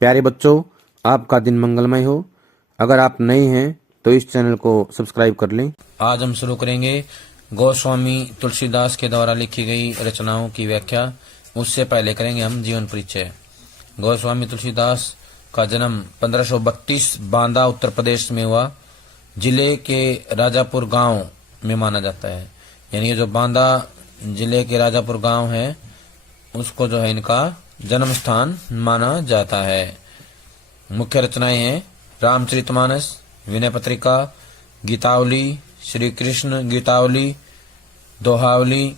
प्यारे बच्चों, आपका दिन मंगलमय हो। अगर आप नए हैं तो इस चैनल को सब्सक्राइब कर लें। आज हम शुरू करेंगे गोस्वामी तुलसीदास के द्वारा लिखी गई रचनाओं की व्याख्या। उससे पहले करेंगे हम जीवन परिचय। गोस्वामी तुलसीदास का जन्म 1532 बांदा उत्तर प्रदेश में हुआ। जिले के राजापुर गांव में माना जाता है। यानी जो बांदा जिले के राजापुर गांव है उसको जो है इनका जन्म स्थान माना जाता है। मुख्य रचनाएं हैं रामचरितमानस, विनय पत्रिका, गीतावली, श्री कृष्ण गीतावली, दोहावली,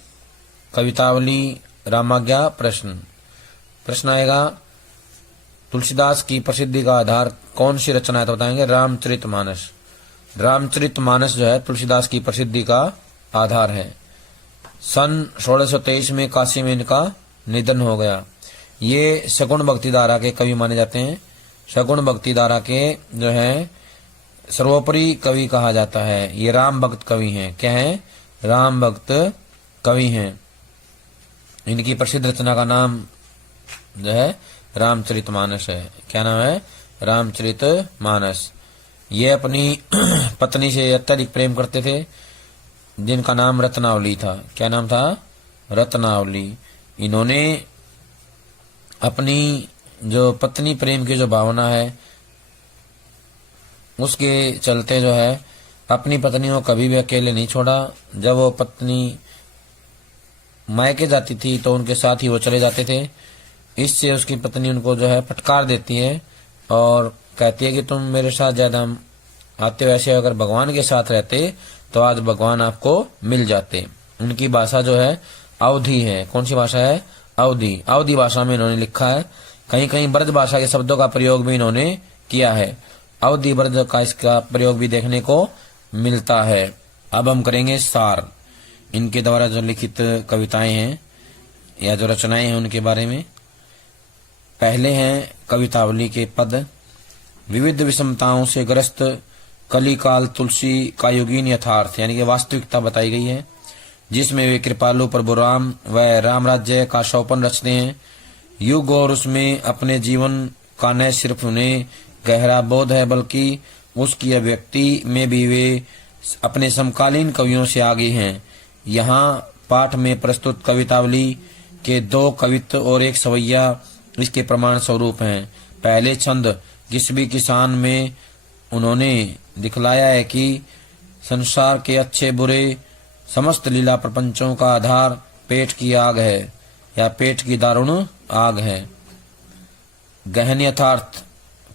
कवितावली, रामाज्ञा। प्रश्न आएगा तुलसीदास की प्रसिद्धि का आधार कौन सी रचना है, तो बताएंगे रामचरितमानस। रामचरितमानस जो है तुलसीदास की प्रसिद्धि का आधार है। सन 1623 में काशी में इनका निधन हो गया। ये सगुण भक्ति धारा के कवि माने जाते हैं। सगुण भक्ति धारा के जो है सर्वोपरि कवि कहा जाता है। ये राम भक्त कवि हैं। क्या है? राम भक्त कवि हैं। इनकी प्रसिद्ध रचना का नाम जो है रामचरितमानस है। क्या नाम है? रामचरितमानस। ये अपनी पत्नी से अत्यधिक प्रेम करते थे जिनका नाम रत्नावली था। क्या नाम था? रत्नावली। इन्होंने अपनी जो पत्नी प्रेम की जो भावना है उसके चलते जो है अपनी पत्नी को कभी भी अकेले नहीं छोड़ा। जब वो पत्नी मायके जाती थी तो उनके साथ ही वो चले जाते थे। इससे उसकी पत्नी उनको जो है फटकार देती है और कहती है कि तुम मेरे साथ ज्यादा आते हो, ऐसे अगर भगवान के साथ रहते तो आज भगवान आपको मिल जाते। उनकी भाषा जो है अवधी है। कौन सी भाषा है? अवधी। अवधी भाषा में इन्होंने लिखा है। कहीं कहीं ब्रज भाषा के शब्दों का प्रयोग भी इन्होंने किया है। अवधी ब्रज का इसका प्रयोग भी देखने को मिलता है। अब हम करेंगे सार। इनके द्वारा जो लिखित कविताएं हैं या जो रचनाएं हैं उनके बारे में। पहले हैं कवितावली के पद। विविध विषमताओं से ग्रस्त कलिकाल तुलसी का योगीन यथार्थ, यानी कि वास्तविकता बताई गई है, जिसमें वे कृपालु प्रभु राम व राम राज्य का शोपन रचते हैं। युग और उसमें अपने जीवन का न सिर्फ उन्हें गहरा बोध है बल्कि उसकी अभिव्यक्ति में भी वे अपने समकालीन कवियों से आगे हैं। यहाँ पाठ में प्रस्तुत कवितावली के 2 कवित्व और 1 सवैया इसके प्रमाण स्वरूप हैं। पहले छंद किसबी किसान में उन्होंने दिखलाया है कि संसार के अच्छे बुरे समस्त लीला प्रपंचों का आधार पेट की आग है या पेट की दारुण आग है। गहन यथार्थ,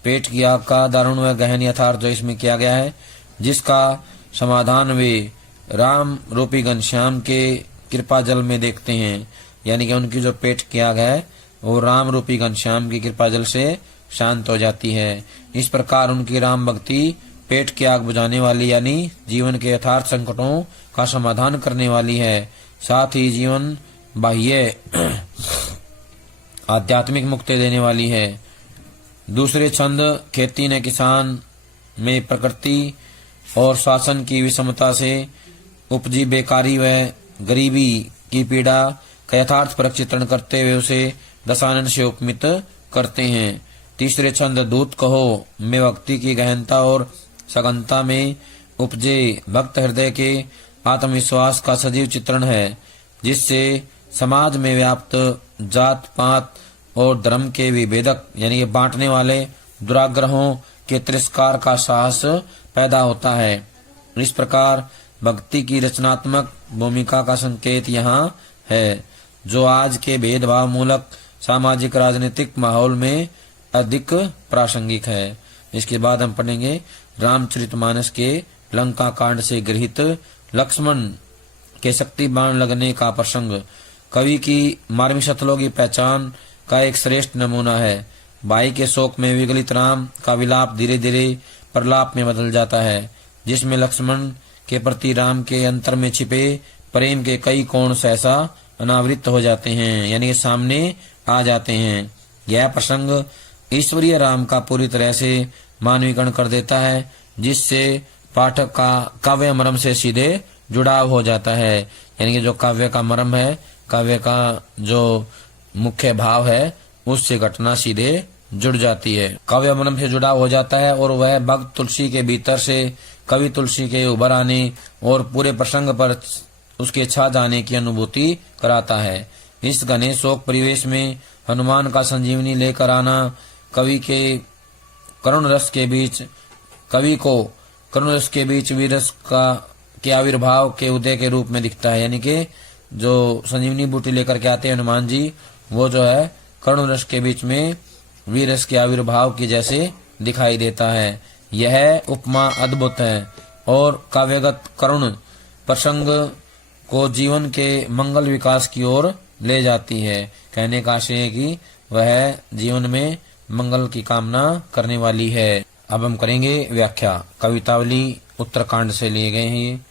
पेट की आग का दारुण व गहन यथार्थ जो इसमें किया गया है, जिसका समाधान वे राम रूपी घनश्याम के कृपा जल में देखते हैं। यानी कि उनकी जो पेट की आग है वो राम रूपी घनश्याम की कृपा जल से शांत हो जाती है। इस प्रकार उनकी राम भक्ति पेट की आग बुझाने वाली यानी जीवन के यथार्थ संकटों का समाधान करने वाली है। साथ ही जीवन बाह्य आध्यात्मिक मुक्ति देने वाली है। दूसरे छंद खेती न किसान में प्रकृति और शासन की विषमता से उपजी बेकारी व गरीबी की पीड़ा का यथार्थ पर चित्रण करते हुए उसे दशानन से उपमित करते हैं। तीसरे छंद दूत कहो में भक्ति की गहनता और सघनता में उपजे भक्त हृदय के आत्मविश्वास का सजीव चित्रण है, जिससे समाज में व्याप्त जात पात और धर्म के विभेदक यानी बांटने वाले दुराग्रहों के तिरस्कार का साहस पैदा होता है। इस प्रकार भक्ति की रचनात्मक भूमिका का संकेत यहाँ है, जो आज के भेदभाव मूलक सामाजिक राजनीतिक माहौल में अधिक प्रासंगिक है। इसके बाद हम पढ़ेंगे रामचरितमानस के लंका कांड से गृहीत लक्ष्मण के शक्ति बाण लगने का प्रसंग कवि की मार्मी शतलों की पहचान का एक श्रेष्ठ नमूना है। भाई के शोक में विगलित राम का विलाप धीरे धीरे प्रलाप में बदल जाता है, जिसमें लक्ष्मण के प्रति राम के अंतर में छिपे प्रेम के कई कोण सहसा अनावृत हो जाते हैं, यानी सामने आ जाते हैं। यह प्रसंग ईश्वरीय राम का पूरी तरह से मानवीकरण कर देता है, जिससे पाठक का काव्य मर्म से सीधे जुड़ाव हो जाता है। यानी कि जो काव्य का मर्म है, काव्य का जो मुख्य भाव है, उससे घटना सीधे जुड़ जाती है, काव्य मन से जुड़ाव हो जाता है और वह भक्त तुलसी के भीतर से कवि तुलसी के उभर आने और पूरे प्रसंग पर उसके छा जाने की अनुभूति कराता है। इस घने शोक परिवेश में हनुमान का संजीवनी लेकर आना कवि को करुण रस के बीच वीरस के आविर्भाव के उदय के रूप में दिखता है। यानी कि जो संजीवनी बूटी लेकर के आते हैं हनुमान जी, वो जो है करुण रस के बीच में वीरस के आविर्भाव की जैसे दिखाई देता है। यह उपमा अद्भुत है और काव्यगत करुण प्रसंग को जीवन के मंगल विकास की ओर ले जाती है। कहने का आशय है कि वह जीवन में मंगल की कामना करने वाली है। अब हम करेंगे व्याख्या। कवितावली उत्तरकांड से लिए गए हैं।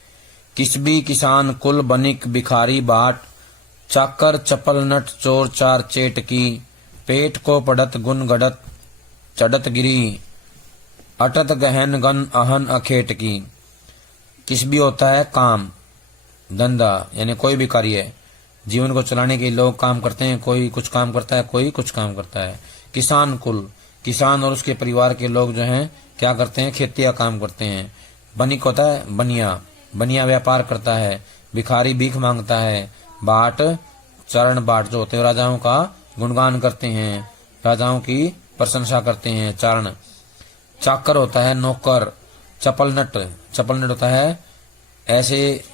किसबी किसान कुल बनिक भिखारी बाट, चाकर चपल नट चोर चार चेट की, पेट को पड़त गुन गड़त चढ़त गिरी, अटत गहन गन अहन अखेट की। किसबी होता है काम, धंधा, यानी कोई भी कार्य। जीवन को चलाने के लिए लोग काम करते हैं, कोई कुछ काम करता है, कोई कुछ काम करता है। किसान कुल, किसान और उसके परिवार के लोग जो हैं क्या करते हैं, खेती का काम करते हैं। बनिक होता है बनिया, बनिया व्यापार करता है। भिखारी भीख मांगता है। बाट चरण बाट जो होते हैं राजाओं का गुणगान करते हैं, राजाओं की प्रशंसा करते हैं, चारण। चाकर होता है नौकर। चपल नट होता है ऐसे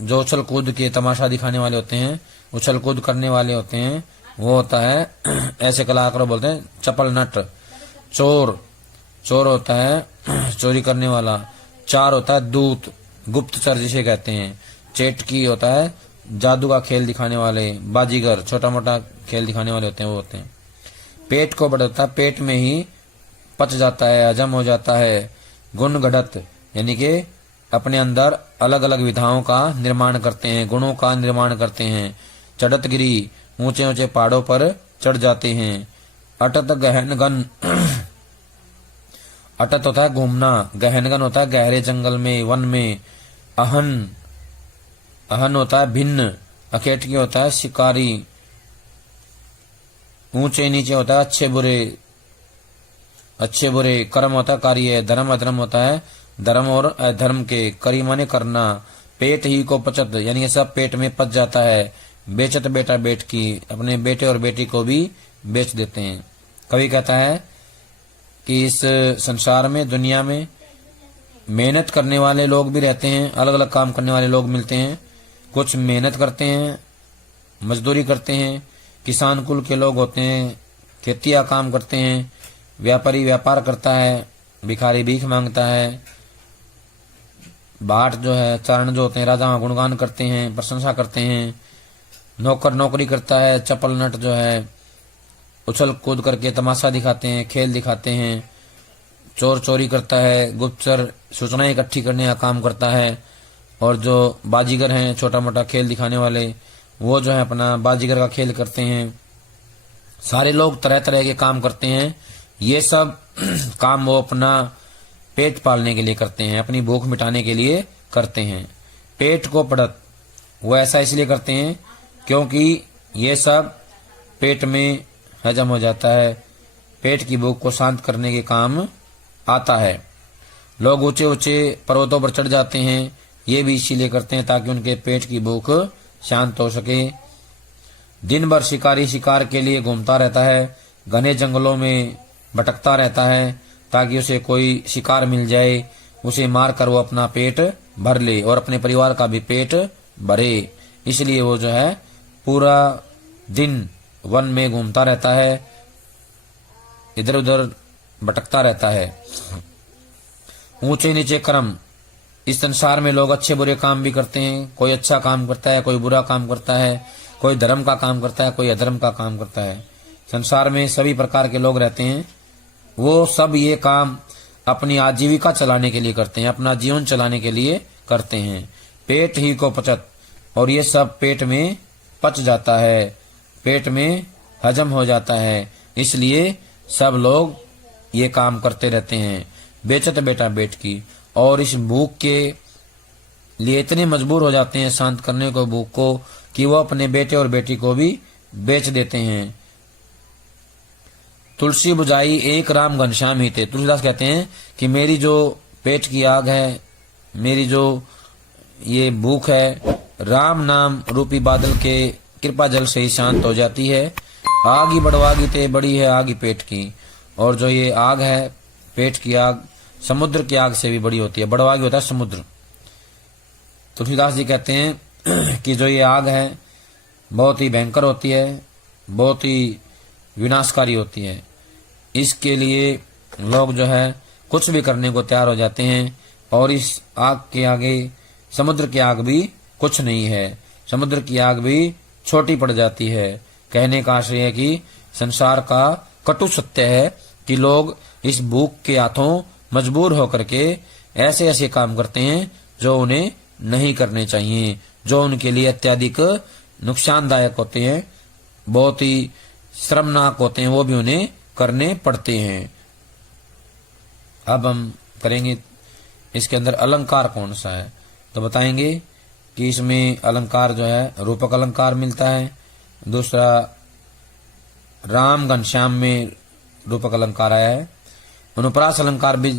जो उछल कूद के तमाशा दिखाने वाले होते हैं, उछल कूद करने वाले होते हैं, वो होता है ऐसे कलाकारों बोलते हैं चपल नट। चोर होता है चोरी करने वाला। चार होता है दूत, गुप्तचर जिसे कहते हैं। चेटकी होता है जादू का खेल दिखाने वाले। बाजीगर छोटा मोटा खेल दिखाने वाले होते हैं, वो होते हैं। पेट को बढ़ता है, पेट में ही पच जाता है, हजम हो जाता है। गुण गढ़त यानी कि अपने अंदर अलग अलग विधाओं का निर्माण करते हैं, गुणों का निर्माण करते हैं। चढ़त गिरी ऊंचे ऊंचे पहाड़ों पर चढ़ जाते हैं। अटत गहनगन अटत होता है घूमना, गहनगन होता है गहरे जंगल में, वन में। अहन होता है भिन्न, अखेटकी होता है शिकारी। ऊंचे नीचे होता है अच्छे बुरे। कर्म होता है कार्य। धर्म अधर्म होता है धर्म और अधर्म के। करी माने करना। पेट ही को पचत यानी ये सब पेट में पच जाता है। बेचत बेटा बेट की, अपने बेटे और बेटी को भी बेच देते हैं। कवि कहता है कि इस संसार में, दुनिया में मेहनत करने वाले लोग भी रहते हैं, अलग अलग काम करने वाले लोग मिलते हैं। कुछ मेहनत करते हैं, मजदूरी करते हैं। किसान कुल के लोग होते हैं, खेती का काम करते हैं। व्यापारी व्यापार करता है। भिखारी भीख मांगता है। बाट जो है, चारण जो होते हैं राजा गुणगान करते हैं, प्रशंसा करते हैं। नौकर नौकरी करता है। चपल नट जो है उछल कूद करके तमाशा दिखाते हैं, खेल दिखाते हैं। चोर चोरी करता है। गुप्तचर सूचनाएं इकट्ठी करने का काम करता है। और जो बाजीगर हैं, छोटा मोटा खेल दिखाने वाले, वो जो है अपना बाजीगर का खेल करते हैं। सारे लोग तरह तरह के काम करते हैं। ये सब काम वो अपना पेट पालने के लिए करते हैं, अपनी भूख मिटाने के लिए करते हैं। पेट को पड़त वो ऐसा इसलिए करते हैं क्योंकि ये सब पेट में हजम हो जाता है, पेट की भूख को शांत करने के काम आता है। लोग ऊंचे ऊंचे पर्वतों पर चढ़ जाते हैं, ये भी इसीलिए करते हैं ताकि उनके पेट की भूख शांत हो सके। दिन भर शिकारी शिकार के लिए घूमता रहता है, घने जंगलों में भटकता रहता है ताकि उसे कोई शिकार मिल जाए, उसे मारकर वो अपना पेट भर ले और अपने परिवार का भी पेट भरे। इसलिए वो जो है पूरा दिन वन में घूमता रहता है, इधर उधर भटकता रहता है। ऊंचे नीचे कर्म, इस संसार में लोग अच्छे बुरे काम भी करते हैं। कोई अच्छा काम करता है, कोई बुरा काम करता है, कोई धर्म का काम करता है, कोई अधर्म का काम करता है। संसार में सभी प्रकार के लोग रहते हैं। वो सब ये काम अपनी आजीविका चलाने के लिए करते हैं, अपना जीवन चलाने के लिए करते हैं। पेट ही को पचत, और ये सब पेट में पच जाता है, पेट में हजम हो जाता है, इसलिए सब लोग ये काम करते रहते हैं। बेचत बेटा बेट की, और इस भूख के लिए इतने मजबूर हो जाते हैं शांत करने को भूख को कि वो अपने बेटे और बेटी को भी बेच देते हैं। तुलसी बुझाई एक राम घनश्याम ही थे। तुलसीदास कहते हैं कि मेरी जो पेट की आग है, मेरी जो ये भूख है, राम नाम रूपी बादल के कृपा जल से ही शांत हो जाती है। आग ही बढ़वागी ते बड़ी है आग ही पेट की। और जो ये आग है, पेट की आग, समुद्र की आग से भी बड़ी होती है। बढ़वागी होता है समुद्र। तुलसीदास जी कहते हैं कि जो ये आग है बहुत ही भयंकर होती है, बहुत ही विनाशकारी होती है। इसके लिए लोग जो है कुछ भी करने को तैयार हो जाते हैं। और इस आग के आगे समुद्र की आग भी कुछ नहीं है। समुद्र की आग भी छोटी पड़ जाती है। कहने का आशय है कि संसार का कटु सत्य है कि लोग इस भूख के हाथों मजबूर होकर के ऐसे ऐसे काम करते हैं जो उन्हें नहीं करने चाहिए, जो उनके लिए अत्यधिक नुकसानदायक होते हैं, बहुत ही श्रमनाक होते हैं, वो भी उन्हें करने पड़ते हैं। अब हम करेंगे इसके अंदर अलंकार कौन सा है, तो बताएंगे कि इसमें अलंकार जो है रूपक अलंकार मिलता है। दूसरा राम घनश्याम में रूपक अलंकार आया है। अनुप्रास अलंकार भी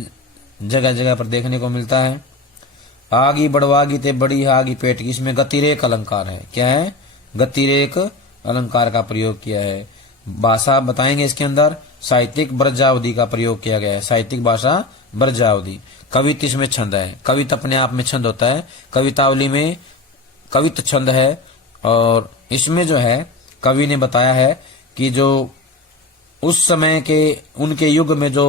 जगह जगह पर देखने को मिलता है। आगी बढ़वागी ते बड़ी आगी पेट की, इसमें गतिरेक अलंकार है। क्या है? गतिरेक अलंकार का प्रयोग किया है। भाषा बताएंगे इसके अंदर साहित्यिक ब्रजावधि का प्रयोग किया गया है। साहित्यिक भाषा ब्रजावधि। कवित इसमें छंद है। कवित अपने आप में छंद होता है। कवितावली में कवित छंद है। और इसमें जो है कवि ने बताया है कि जो उस समय के उनके युग में जो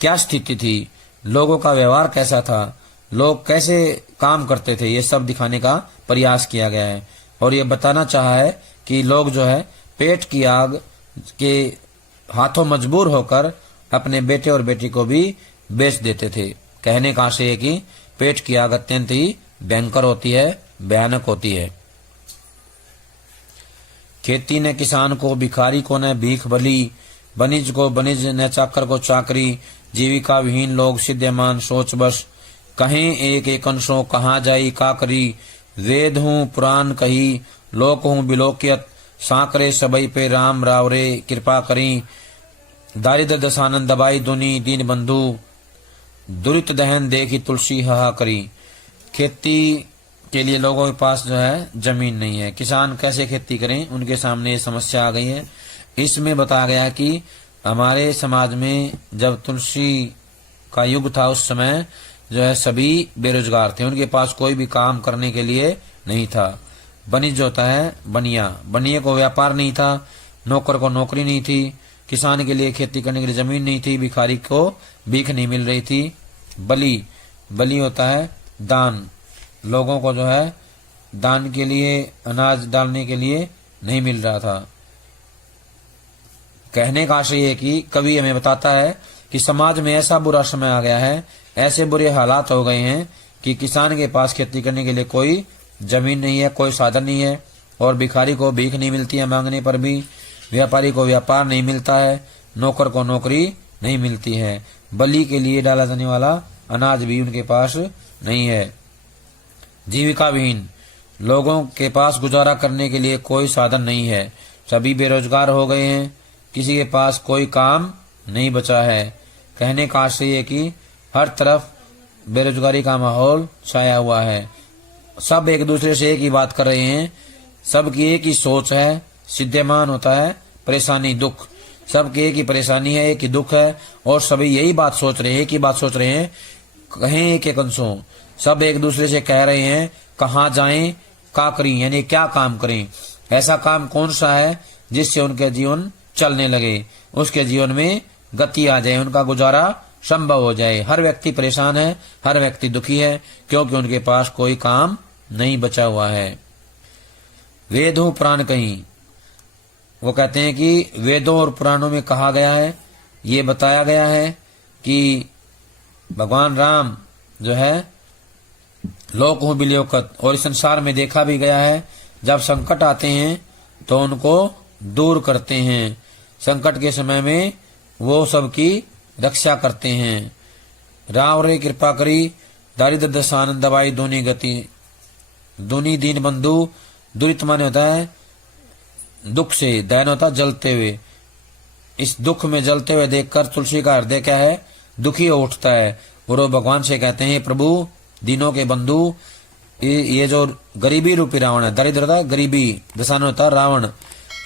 क्या स्थिति थी, लोगों का व्यवहार कैसा था, लोग कैसे काम करते थे, ये सब दिखाने का प्रयास किया गया है। और ये बताना चाहा है कि लोग जो है पेट की आग के हाथों मजबूर होकर अपने बेटे और बेटी को भी बेच देते थे। कहने का आशय है कि पेट की आग अत्यंत ही भयंकर होती है, भयानक होती है। खेती न किसान को, भिखारी को न भीख भली, बनिज को बनिज न चाकर को चाकरी, जीविका विहीन लोग सिद्धमान सोच बस, कहें एक एक अंशों कहाँ जाई का करी, वेद हूँ पुराण कही लोक हूँ बिलोकियत, सांकरे सबई पे राम रावरे कृपा करी, दारिद्र दशानंद दबाई दुनी दीन बंधु, दुरित दहन देखी तुलसी हाहा करी। खेती के लिए लोगों के पास जो है जमीन नहीं है, किसान कैसे खेती करें, उनके सामने ये समस्या आ गई है। इसमें बताया गया कि हमारे समाज में जब तुलसी का युग था उस समय जो है सभी बेरोजगार थे, उनके पास कोई भी काम करने के लिए नहीं था। बनिज होता है बनिया, बनिए को व्यापार नहीं था, नौकर को नौकरी नहीं थी, किसान के लिए खेती करने के लिए जमीन नहीं थी, भिखारी को भीख नहीं मिल रही थी। बलि, बलि होता है दान, लोगों को जो है दान के लिए अनाज डालने के लिए नहीं मिल रहा था। कहने का आशय है कि कवि हमें बताता है कि समाज में ऐसा बुरा समय आ गया है, ऐसे बुरे हालात हो गए हैं कि किसान के पास खेती करने के लिए कोई जमीन नहीं है, कोई साधन नहीं है, और भिखारी को भीख नहीं मिलती है मांगने पर भी, व्यापारी को व्यापार नहीं मिलता है, नौकर को नौकरी नहीं मिलती है, बलि के लिए डाला जाने वाला अनाज भी उनके पास नहीं है। जीविका विहीन, लोगों के पास गुजारा करने के लिए कोई साधन नहीं है, सभी बेरोजगार हो गए हैं, किसी के पास कोई काम नहीं बचा है। कहने का आशय है कि हर तरफ बेरोजगारी का माहौल छाया हुआ है, सब एक दूसरे से एक ही बात कर रहे हैं, सबकी एक ही सोच है, सिद्धमान होता है परेशानी दुख, सबकी एक ही परेशानी है, एक ही दुख है, और सभी यही बात सोच रहे हैं, एक ही बात सोच रहे हैं, कहें एक एक अंशों, सब एक दूसरे से कह रहे हैं कहाँ जाएं का करें, यानी क्या काम करें, ऐसा काम कौन सा है जिससे उनके जीवन चलने लगे, उसके जीवन में गति आ जाए, उनका गुजारा संभव हो जाए। हर व्यक्ति परेशान है, हर व्यक्ति दुखी है, क्योंकि उनके पास कोई काम नहीं बचा हुआ है। वेदों पुराण कहीं, वो कहते हैं कि वेदों और पुराणों में कहा गया है, ये बताया गया है कि भगवान राम जो है लोक हूँ बिलोकत, और इस संसार में देखा भी गया है जब संकट आते हैं तो उनको दूर करते हैं, संकट के समय में वो सबकी रक्षा करते हैं। राम रे कृपा करी, दारिद्र दशानंद दबाई दूनी गति, दूनी दीन बंधु, दुरित माने होता है दुख से, दैन होता है जलते हुए, इस दुख में जलते हुए देखकर तुलसी का हृदय क्या है, दुखी हो उठता है और वो भगवान से कहते हैं, प्रभु दीनों के बंधु, ये जो गरीबी रूपी रावण है, दरिद्रता गरीबी दशानता रावण,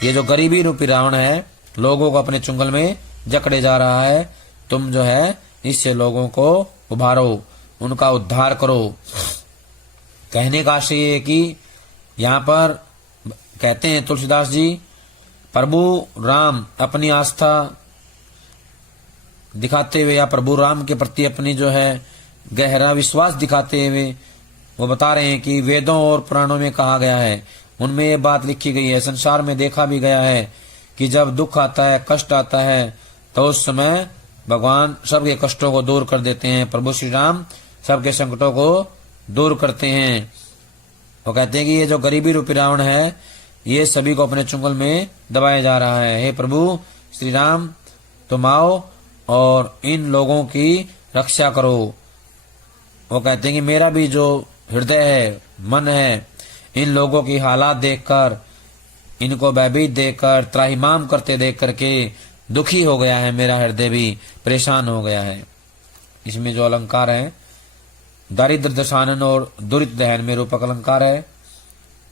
ये जो गरीबी रूपी रावण है लोगों को अपने चुंगल में जकड़े जा रहा है, तुम जो है इससे लोगों को उभारो, उनका उद्धार करो। कहने का आशय है कि यहाँ पर कहते हैं तुलसीदास जी, प्रभु राम अपनी आस्था दिखाते हुए या प्रभु राम के प्रति अपनी जो है गहरा विश्वास दिखाते हुए वो बता रहे हैं कि वेदों और पुराणों में कहा गया है, उनमें ये बात लिखी गई है, संसार में देखा भी गया है कि जब दुख आता है, कष्ट आता है, तो उस समय भगवान सबके कष्टों को दूर कर देते हैं। प्रभु श्री राम सबके संकटों को दूर करते हैं। वो कहते हैं कि ये जो गरीबी रूपी रावण है, ये सभी को अपने चुंगल में दबाया जा रहा है। हे प्रभु श्री राम, तुम आओ और इन लोगों की रक्षा करो। वो कहते हैं कि मेरा भी जो हृदय है, मन है, इन लोगों की हालात देखकर, इनको भयभीत देखकर, त्राहिमाम करते देख करके दुखी हो गया है, मेरा हृदय भी परेशान हो गया है। इसमें जो अलंकार है, दारिद्र दशानन और दुरित दहन में रूपक अलंकार है।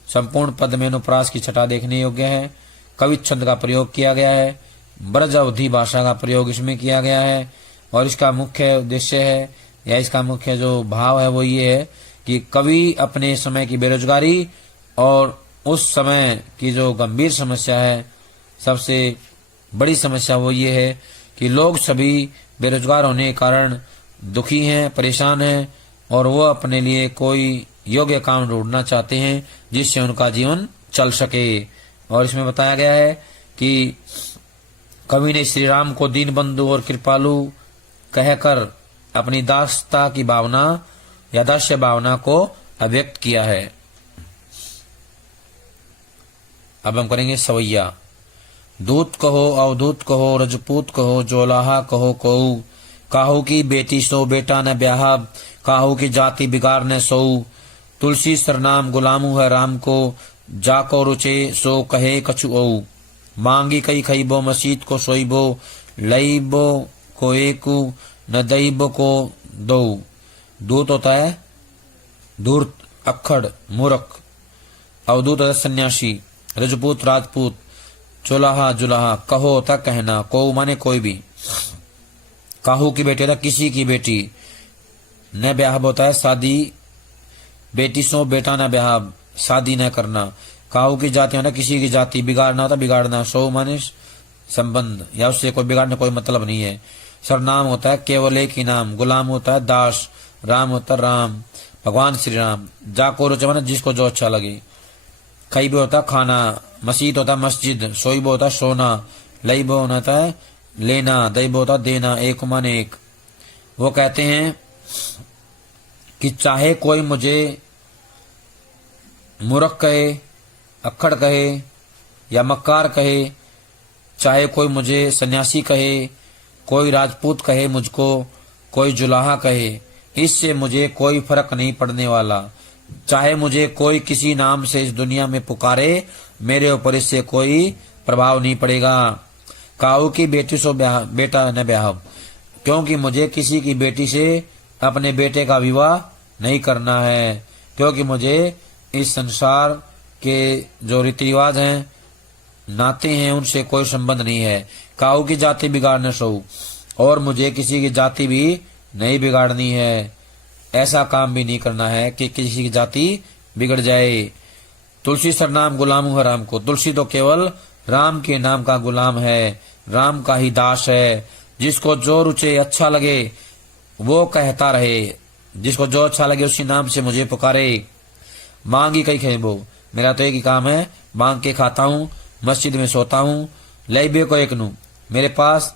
संपूर्ण पद में अनुप्रास की छटा देखने योग्य है। कवि छंद का प्रयोग किया गया है। ब्रज अवधि भाषा का प्रयोग इसमें किया गया है और इसका मुख्य उद्देश्य है या इसका मुख्य जो भाव है वो ये है कि कवि अपने समय की बेरोजगारी और उस समय की जो गंभीर समस्या है, सबसे बड़ी समस्या वो ये है कि लोग सभी बेरोजगार होने के कारण दुखी हैं, परेशान हैं और वो अपने लिए कोई योग्य काम ढूंढना चाहते हैं जिससे उनका जीवन चल सके। और इसमें बताया गया है कि कवि ने श्री राम को दीन बंधु और कृपालु कहकर अपनी दासता की भावना या दास्य भावना को अभिव्यक्त किया है। अब हम करेंगे सवैया। दूत कहो, अवधूत कहो, रजपूत कहो, जोलाहा कहो कहू, काहू की बेटी सो बेटा न ब्याह, काहू की जाति बिगाड़ न सोऊ, तुलसी सरनाम गुलामू है राम को, जाको रुचे सो कहे कछु ओऊ, मांगी कई खईबो मसीत को सोईबो, लईबो को एकू न दईबो को दो। दूत होता है धूर्त, अक्खड़, मूर्ख। अवधूत होता है सन्यासी, रजपूत राजपूत, चुलाहा जुलाहा, कहो होता कहना, को माने कोई भी, काहू की बेटी होता किसी की बेटी, न ब्याह होता है शादी, बेटी सो बेटा न ब्याह, शादी न करना, काहू की जाति होना किसी की जाति, बिगाड़ना होता बिगाड़ना, सो माने संबंध या उससे कोई बिगाड़ने कोई मतलब नहीं है। सरनाम होता है केवल एक ही नाम, गुलाम होता है दास, राम होता है राम, भगवान श्री राम, जाको रुचे माने जिसको जो अच्छा लगे, खईबो होता खाना, मस्जिद होता मस्जिद, सोईबो होता सोना, लईबो होता है लेना, दैबो होता देना, एक माने एक। वो कहते हैं कि चाहे कोई मुझे मूर्ख कहे, अक्खड़ कहे या मक्कार कहे, चाहे कोई मुझे सन्यासी कहे, कोई राजपूत कहे मुझको, कोई जुलाहा कहे, इससे मुझे कोई फर्क नहीं पड़ने वाला। चाहे मुझे कोई किसी नाम से इस दुनिया में पुकारे, मेरे ऊपर इससे कोई प्रभाव नहीं पड़ेगा। काऊ की बेटी सो बेटा न ब्याह, क्योंकि मुझे किसी की बेटी से अपने बेटे का विवाह नहीं करना है, क्योंकि मुझे इस संसार के जो रीति रिवाज हैं, नाते हैं, उनसे कोई संबंध नहीं है। काऊ की जाति बिगाड़ने सो, और मुझे किसी की जाति भी नहीं बिगाड़नी है, ऐसा काम भी नहीं करना है कि किसी की जाति बिगड़ जाए। तुलसी सरनाम गुलाम है राम को, तुलसी तो केवल राम के नाम का गुलाम है, राम का ही दास है, जिसको जो रुचे अच्छा लगे वो कहता रहे, जिसको जो अच्छा लगे उसी नाम से मुझे पुकारे। मांगी कई खेबो, मेरा तो एक ही काम है, मांग के खाता हूँ, मस्जिद में सोता हूँ, लईबे को एक नू, मेरे पास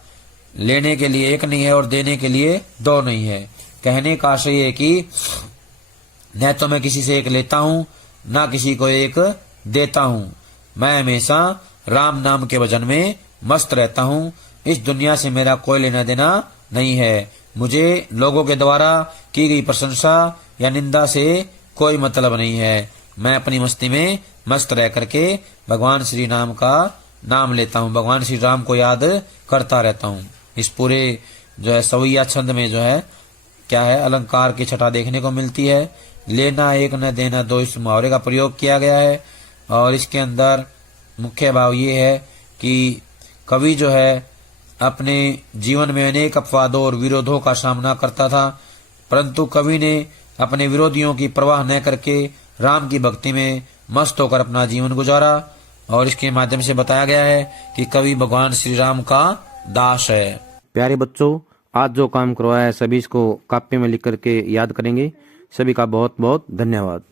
लेने के लिए एक नहीं है और देने के लिए दो नहीं है। कहने का आशय है कि न तो मैं किसी से एक लेता हूँ, ना किसी को एक देता हूँ, मैं हमेशा राम नाम के भजन में मस्त रहता हूँ। इस दुनिया से मेरा कोई लेना देना नहीं है, मुझे लोगों के द्वारा की गई प्रशंसा या निंदा से कोई मतलब नहीं है। मैं अपनी मस्ती में मस्त रह करके भगवान श्री राम का नाम लेता हूँ, भगवान श्री राम को याद करता रहता हूँ। इस पूरे जो है सवैया छंद में जो है क्या है, अलंकार की छटा देखने को मिलती है। लेना एक न देना दो, इस मुहावरे का प्रयोग किया गया है। और इसके अंदर मुख्य भाव ये है कि कवि जो है अपने जीवन में अनेक अपवादों और विरोधों का सामना करता था, परंतु कवि ने अपने विरोधियों की परवाह न करके राम की भक्ति में मस्त होकर अपना जीवन गुजारा। और इसके माध्यम से बताया गया है कि कवि भगवान श्री राम का दास है। प्यारे बच्चों, आज जो काम करवाया है सभी इसको कापी में लिख करके याद करेंगे। सभी का बहुत बहुत धन्यवाद।